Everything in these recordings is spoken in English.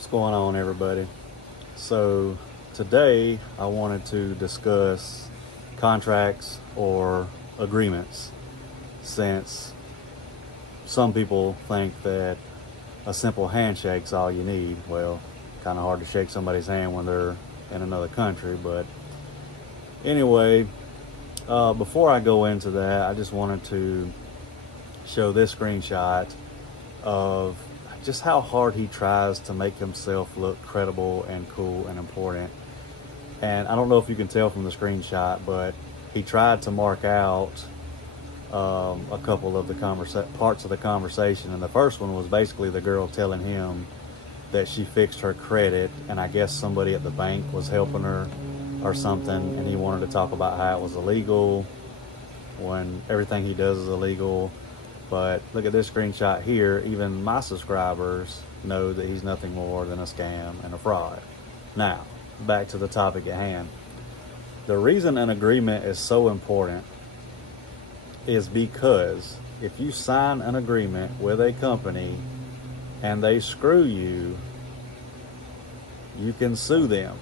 What's going on, everybody? So today I wanted to discuss contracts or agreements, since some people think that a simple handshake's all you need. Well, kind of hard to shake somebody's hand when they're in another country, but anyway, before I go into that, I just wanted to show this screenshot of just how hard he tries to make himself look credible and cool and important. And I don't know if you can tell from the screenshot, but he tried to mark out a couple of the parts of the conversation. And the first one was basically the girl telling him that she fixed her credit, and I guess somebody at the bank was helping her or something, and he wanted to talk about how it was illegal when everything he does is illegal. But look at this screenshot here. Even my subscribers know that he's nothing more than a scam and a fraud. Now, back to the topic at hand. The reason an agreement is so important is because if you sign an agreement with a company and they screw you, you can sue them.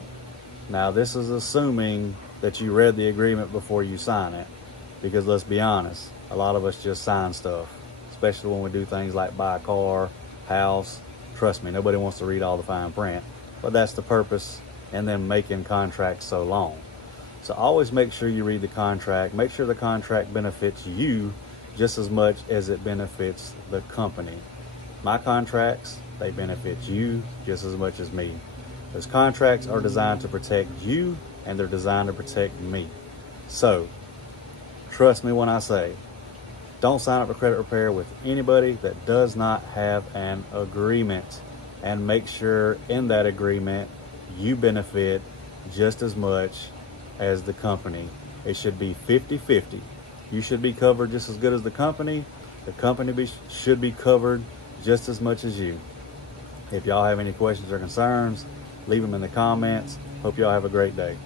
Now, this is assuming that you read the agreement before you sign it, because let's be honest, a lot of us just sign stuff, especially when we do things like buy a car, house. Trust me, nobody wants to read all the fine print, but that's the purpose in them making contracts so long. So always make sure you read the contract. Make sure the contract benefits you just as much as it benefits the company. My contracts, they benefit you just as much as me. Those contracts are designed to protect you, and they're designed to protect me. So trust me when I say, don't sign up for credit repair with anybody that does not have an agreement. And make sure in that agreement you benefit just as much as the company. It should be 50-50. You should be covered just as good as the company. The company should be covered just as much as you. If y'all have any questions or concerns, leave them in the comments. Hope y'all have a great day.